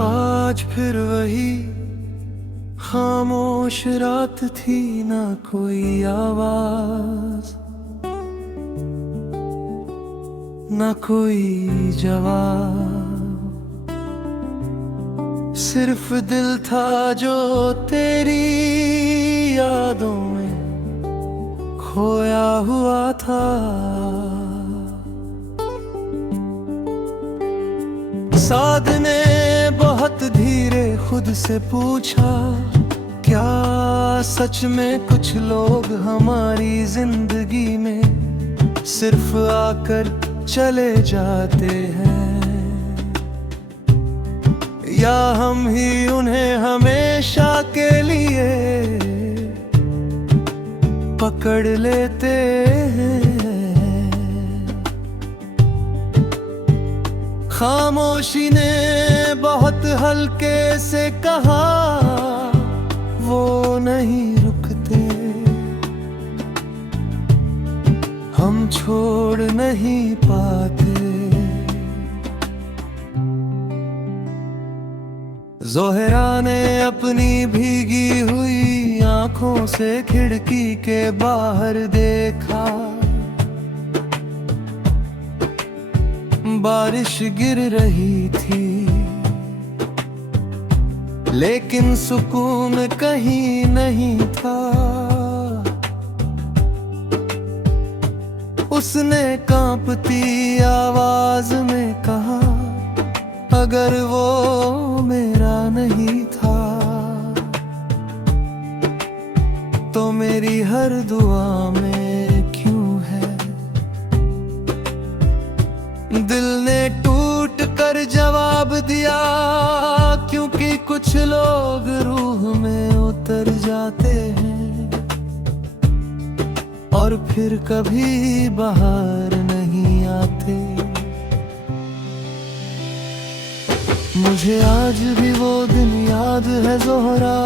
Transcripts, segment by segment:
आज फिर वही खामोश रात थी, ना कोई आवाज ना कोई जवाब। सिर्फ दिल था जो तेरी यादों में खोया हुआ था। साद ने बहुत धीरे खुद से पूछा, क्या सच में कुछ लोग हमारी जिंदगी में सिर्फ आकर चले जाते हैं, या हम ही उन्हें हमेशा के लिए पकड़ लेते हैं। खामोशी ने बहुत हल्के से कहा, वो नहीं रुकते, हम छोड़ नहीं पाते। ज़ोहरा ने अपनी भीगी हुई आंखों से खिड़की के बाहर देखा। बारिश गिर रही थी, लेकिन सुकून कहीं नहीं था। उसने कांपती आवाज में कहा, अगर वो मेरा नहीं था तो मेरी हर दुआ में क्यों है। दिल ने टूट कर जवाब दिया, क्योंकि कुछ लोग रूह में उतर जाते हैं और फिर कभी बाहर नहीं आते। मुझे आज भी वो दिन याद है ज़ोहरा,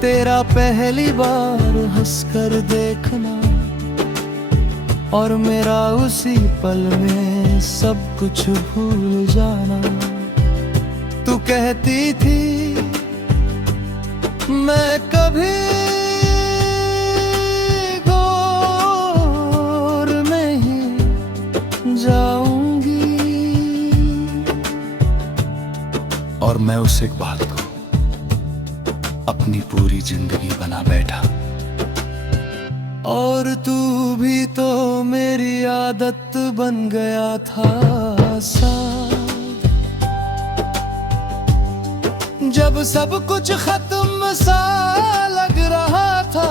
तेरा पहली बार हंसकर देखना और मेरा उसी पल में सब कुछ भूल जाना। तू कहती थी मैं कभी गौर नहीं जाऊंगी, और मैं उस एक बात को अपनी पूरी जिंदगी बना बैठा। और तू भी तो मेरी आदत बन गया था साथ। जब सब कुछ खत्म सा लग रहा था,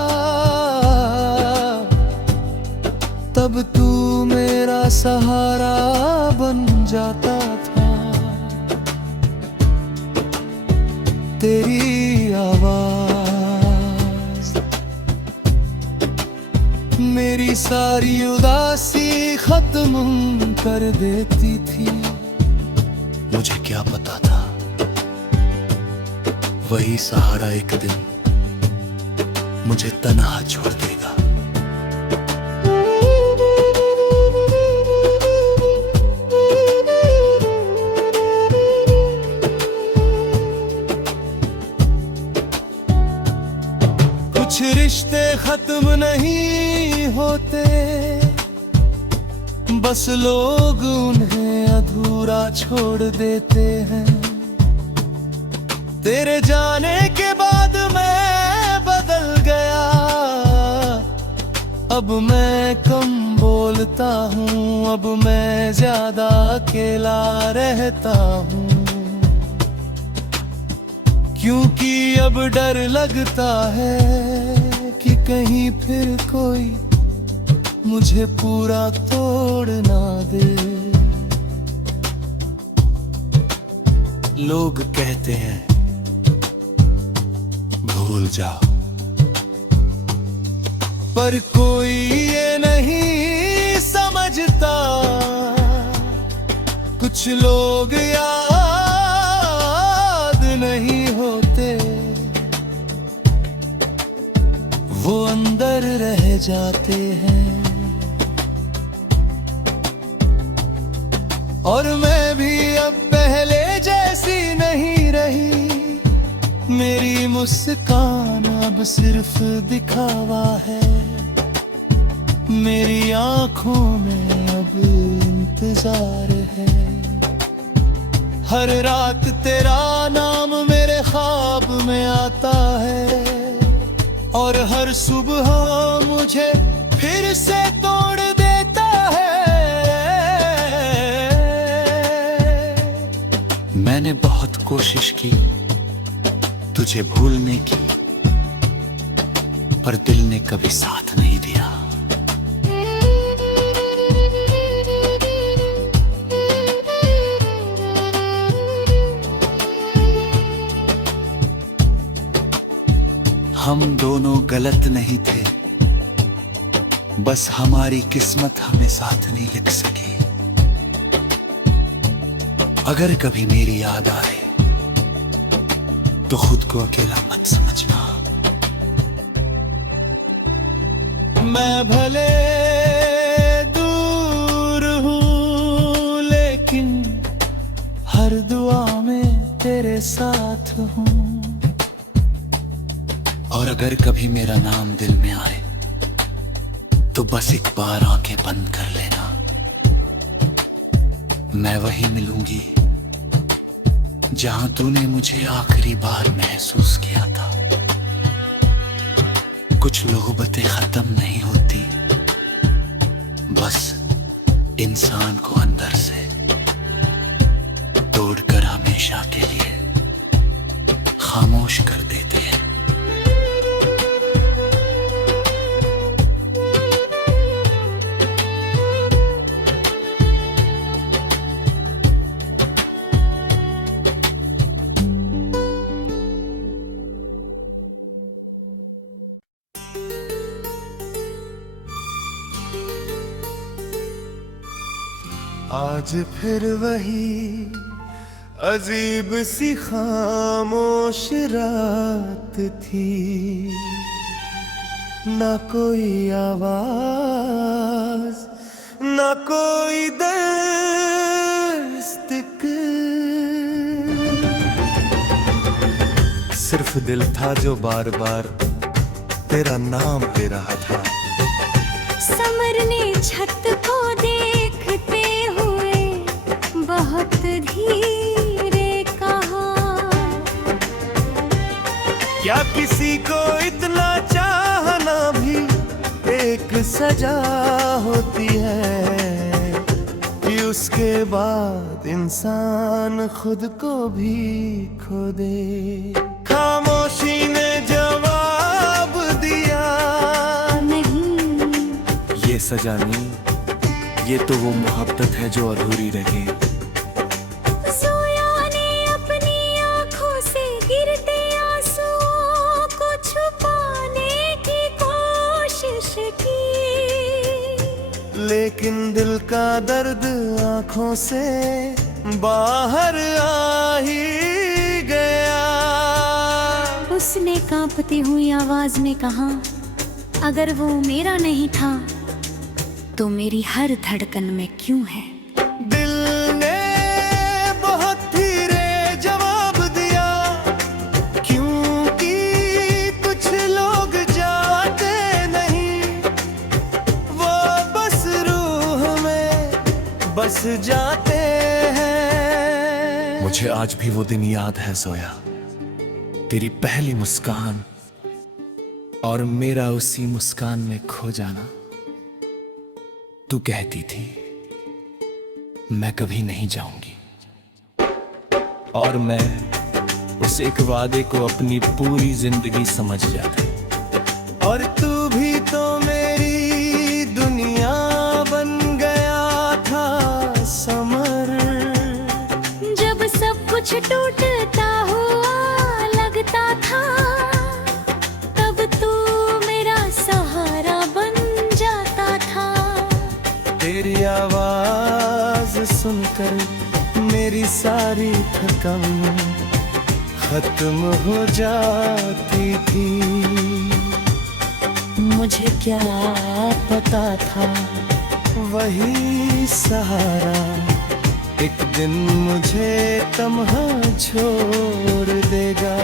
तब तू मेरा सहारा बन जाता था। तेरी आवाज मेरी सारी उदासी खत्म कर देती थी। मुझे क्या पता था वही सहारा एक दिन मुझे तन्हा छोड़ देगा। कुछ रिश्ते खत्म नहीं होते, बस लोग उन्हें अधूरा छोड़ देते हैं। तेरे जाने के बाद मैं बदल गया, अब मैं कम बोलता हूँ, अब मैं ज्यादा अकेला रहता हूँ। क्योंकि अब डर लगता है कि कहीं फिर कोई मुझे पूरा तोड़ ना दे। लोग कहते हैं भूल जाओ, पर कोई ये नहीं समझता, कुछ लोग याद नहीं होते, वो अंदर रह जाते हैं। और मैं भी अब पहले मुस्कान अब सिर्फ दिखावा है, मेरी आंखों में अब इंतजार है। हर रात तेरा नाम मेरे ख्वाब में आता है, और हर सुबह मुझे फिर से तोड़ देता है। मैंने बहुत कोशिश की तुझे भूलने की, पर दिल ने कभी साथ नहीं दिया। हम दोनों गलत नहीं थे, बस हमारी किस्मत हमें साथ नहीं लिख सकी। अगर कभी मेरी याद आए तो खुद को अकेला मत समझना। मैं भले दूर हूँ, लेकिन हर दुआ में तेरे साथ हूँ। और अगर कभी मेरा नाम दिल में आए तो बस एक बार आंखें बंद कर लेना। मैं वही मिलूंगी जहां तूने मुझे आखिरी बार महसूस किया था। कुछ मोहब्बतें खत्म नहीं होती, बस इंसान को अंदर से तोड़कर हमेशा के लिए खामोश कर देते हैं। आज फिर वही अजीब सी खामोश रात थी, ना कोई आवाज, ना कोई दस्तक, सिर्फ दिल था जो बार बार तेरा नाम ले रहा था। समर ने छत को देखते हुए बहुत धीरे कहा, क्या किसी को इतना चाहना भी एक सजा होती है, कि उसके बाद इंसान खुद को भी खो दे। खामोशी ने जवाब दिया, नहीं ये सजा नहीं, ये तो वो मोहब्बत है जो अधूरी रही। जोया ने अपनी आंखों से गिरते आंसुओं को छुपाने की कोशिश की, लेकिन दिल का दर्द आंखों से बाहर आ ही गया। उसने कांपती हुई आवाज में कहा, अगर वो मेरा नहीं था तो मेरी हर धड़कन में क्यों है। दिल ने बहुत धीरे जवाब दिया, क्योंकि कुछ लोग जाते नहीं, वो बस रूह में बस जाते हैं। मुझे आज भी वो दिन याद है जोया, तेरी पहली मुस्कान और मेरा उसी मुस्कान में खो जाना। तू कहती थी मैं कभी नहीं जाऊंगी, और मैं उस एक वादे को अपनी पूरी जिंदगी समझ जाता। और तू भी तो मेरी दुनिया बन गया था समर। जब सब कुछ टूटता हुआ लगता था, तब तू मेरा सहारा बन जाता था। तेरी आवाज सुनकर मेरी सारी थकान खत्म हो जाती थी। मुझे क्या पता था वही सहारा एक दिन मुझे तन्हा छोड़ देगा।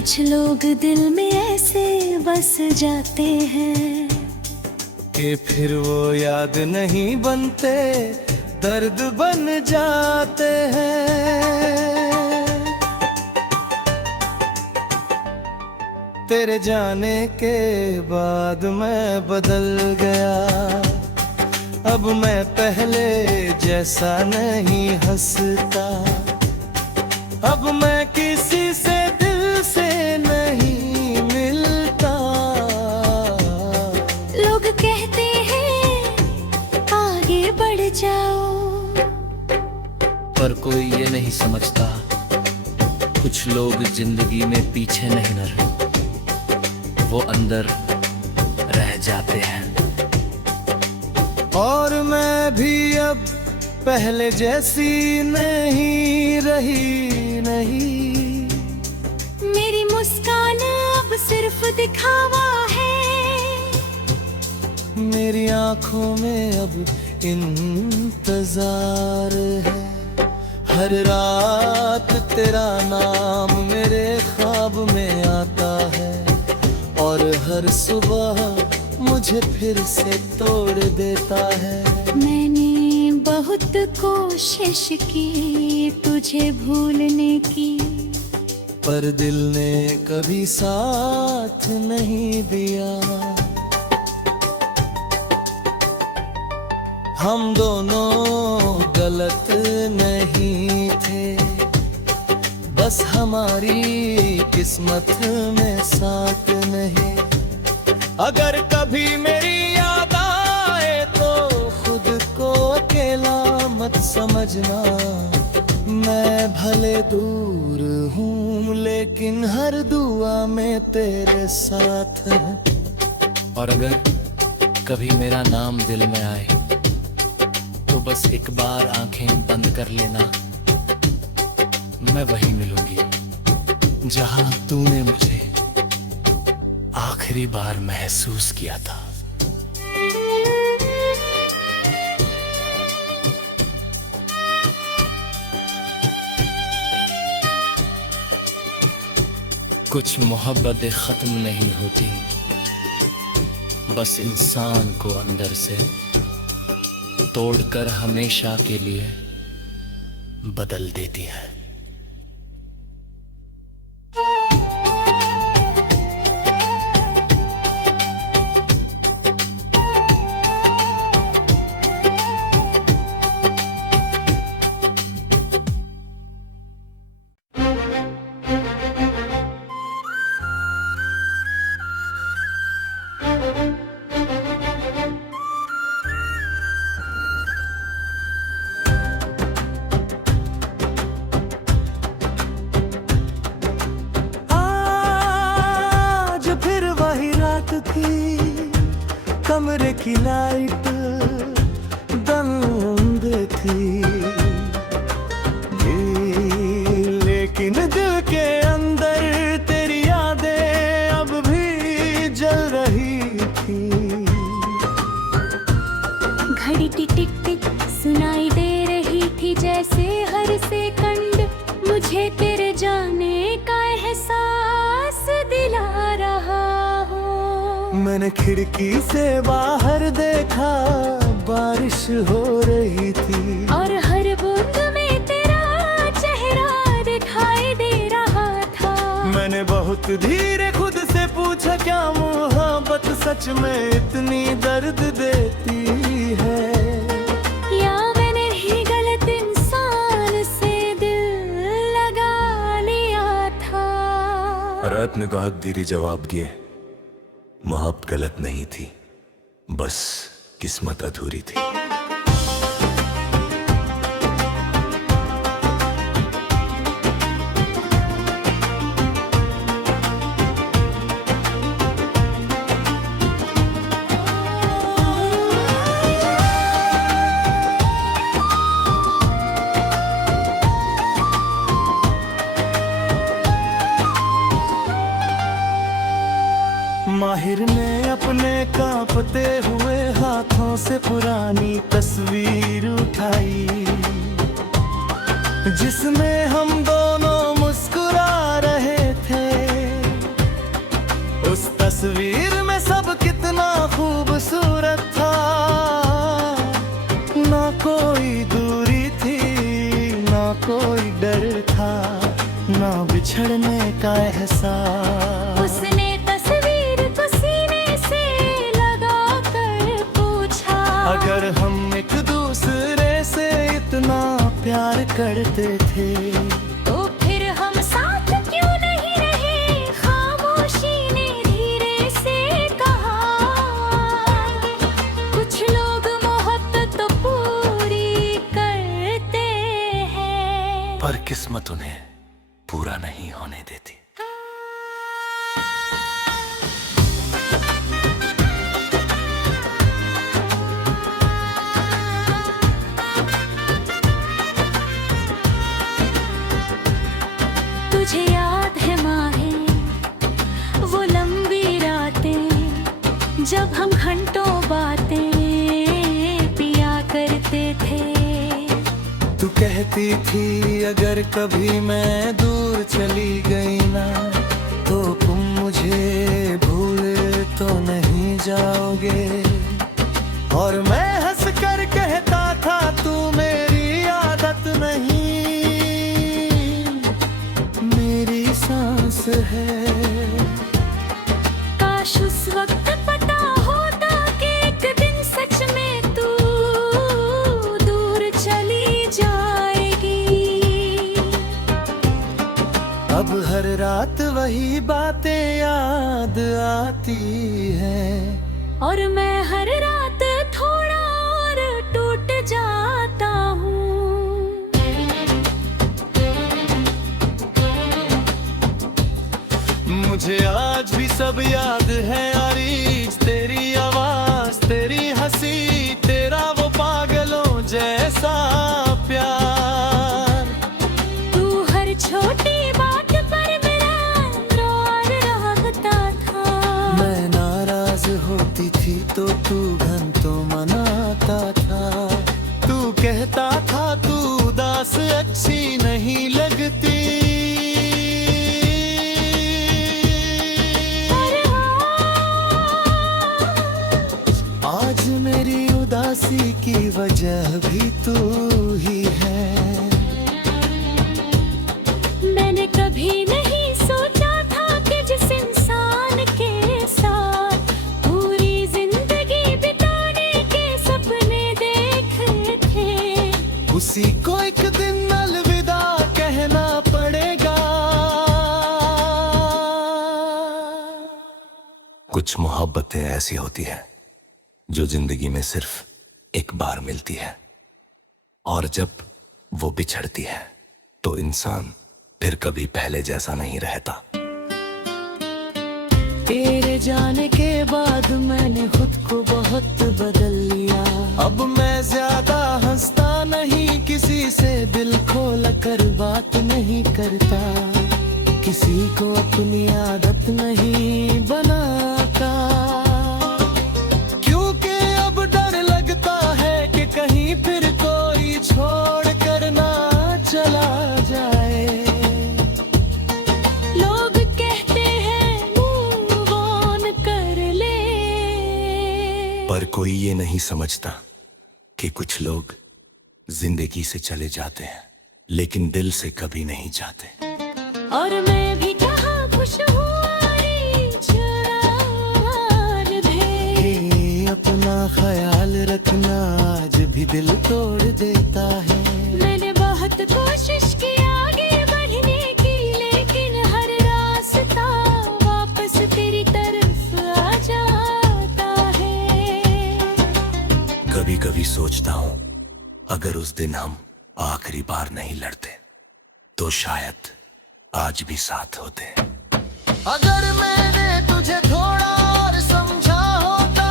कुछ लोग दिल में ऐसे बस जाते हैं कि फिर वो याद नहीं बनते, दर्द बन जाते हैं। तेरे जाने के बाद मैं बदल गया, अब मैं पहले जैसा नहीं हंसता, अब मैं किसी से दिल से नहीं मिलता। लोग कहते हैं आगे बढ़ जाओ, पर कोई ये नहीं समझता कुछ लोग जिंदगी में पीछे नहीं न रहे, वो अंदर रह जाते हैं। और मैं भी अब पहले जैसी नहीं रही, नहीं। मेरी मुस्कान अब सिर्फ दिखावा है, मेरी आंखों में अब इंतजार है। हर रात तेरा नाम मेरे ख्वाब में आता है, और हर सुबह मुझे फिर से तोड़ देता है। मैंने बहुत कोशिश की तुझे भूलने की, पर दिल ने कभी साथ नहीं दिया। हम दोनों गलत नहीं थे, बस हमारी किस्मत में साथ नहीं। अगर कभी मेरी याद आए तो खुद को अकेला मत समझना। मैं भले दूर हूँ लेकिन हर दुआ में तेरे साथ है। और अगर कभी मेरा नाम दिल में आए तो बस एक बार आंखें बंद कर लेना, मैं वहीं मिलूंगी जहां तूने मुझे आखिरी बार महसूस किया था। कुछ मोहब्बतें खत्म नहीं होती, बस इंसान को अंदर से तोड़कर हमेशा के लिए बदल देती है। कमरे की लाइट बंद थी, लेकिन दिल के अंदर तेरी यादें अब भी जल रही थी। घड़ी टिक टिक टिक सुनाई दे रही थी, जैसे हर सेकंड मुझे तेरे जाने का एहसास दिला रहा हो। मैंने खिड़की से बाहर देखा, बारिश हो रही थी, और हर बूंद में तेरा चेहरा दिखाई दे रहा था। मैंने बहुत धीरे खुद से पूछा, क्या मोहब्बत सच में इतनी दर्द देती है, या मैंने ही गलत इंसान से दिल लगा लिया था। रात ने कहा धीरे जवाब दिए, मोहब्बत गलत नहीं थी, बस किस्मत अधूरी थी। माहिर ने अपने कांपते हुए हाथों से पुरानी तस्वीर उठाई, जिसमें हम दोनों मुस्कुरा रहे थे। तस्वीर में सब कितना खूबसूरत था, ना कोई दूरी थी, ना कोई डर था, ना बिछड़ने का एहसास। उसने तस्वीर को सीने से लगा कर पूछा, अगर हम एक दूसरे से इतना प्यार करते थे तो फिर हम साथ क्यों नहीं रहे? खामोशी ने धीरे से कहा, कुछ लोग मोहब्बत तो पूरी करते हैं, पर किस्मत उन्हें पूरा नहीं होने देती। तुझे याद है माहे वो लंबी रातें, जब हम घंटों बातें पिया करते थे। तू कहती थी अगर कभी मैं दूर चली गई ना, तो तुम मुझे भूल तो नहीं जाओगे। और मैं हंस कर कहता था तू मेरी आदत नहीं, मेरी सांस है। काश उस वक्त पता होता कि एक दिन सच में तू दूर चली जाएगी। अब हर रात वही बातें याद आती हैं, और मैं हर रात थोड़ा और टूट जाता हूँ। मुझे आज भी सब याद है यारीज, तेरी आवाज, तेरी हंसी, तेरा वो पागलों जैसा प्यार। तू हर छोटी बात पर मेरा रोर रहता था। मैं नाराज होती थी तो तू घंटों मनाता था। तू कहता था तू उदास अच्छी नहीं लगती, आज मेरी उदासी की वजह भी तू ही है। मैंने कभी नहीं सोचा था कि जिस इंसान के साथ पूरी जिंदगी बिताने के सपने देखे थे, उसी को एक दिन अलविदा कहना पड़ेगा। कुछ मोहब्बतें ऐसी होती हैं जो जिंदगी में सिर्फ एक बार मिलती है, और जब वो बिछड़ती है तो इंसान फिर कभी पहले जैसा नहीं रहता। तेरे जाने के बाद मैंने खुद को बहुत बदल लिया। अब मैं ज्यादा हंसता नहीं, किसी से दिल खोल कर बात नहीं करता, किसी को अपनी आदत नहीं बनाता। क्योंकि अब डर लगता है कि कहीं फिर कोई छोड़ कर ना चला जाए। लोग कहते हैं मूव ऑन कर ले, पर कोई ये नहीं समझता कि कुछ लोग जिंदगी से चले जाते हैं लेकिन दिल से कभी नहीं जाते। और मैं भी कहाँ खुश हूँ अपना ख्याल रखना आज भी दिल तोड़ देता है। मैंने बहुत कोशिश की आगे बढ़ने की, लेकिन हर रास्ता वापस तेरी तरफ आ जाता है। कभी कभी सोचता हूँ अगर उस दिन हम आखिरी बार नहीं लड़ते तो शायद आज भी साथ होते। अगर मैंने तुझे थोड़ा और समझा होता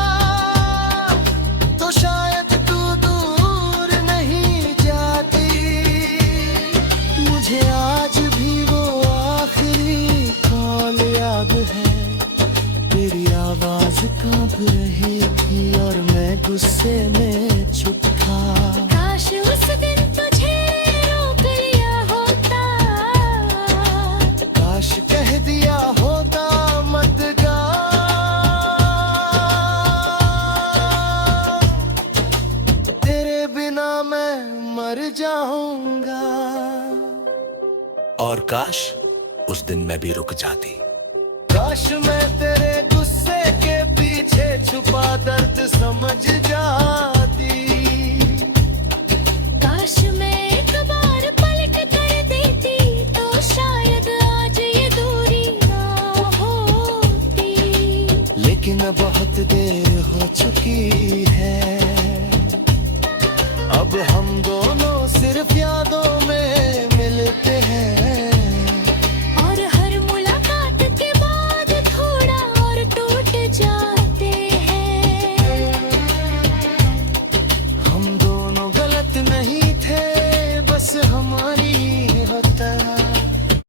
तो शायद तू दूर नहीं जाती। मुझे आज भी वो आखिरी कॉल याद है, तेरी आवाज कांप रही थी और मैं गुस्से में चुप था। काश उस दिन तुझे रोक लिया होता, काश कह दिया होता मत गा मर जाऊंगा। और काश उस दिन मैं भी रुक जाती, काश मैं तेरे गुस्से के पीछे छुपा दर्द समझ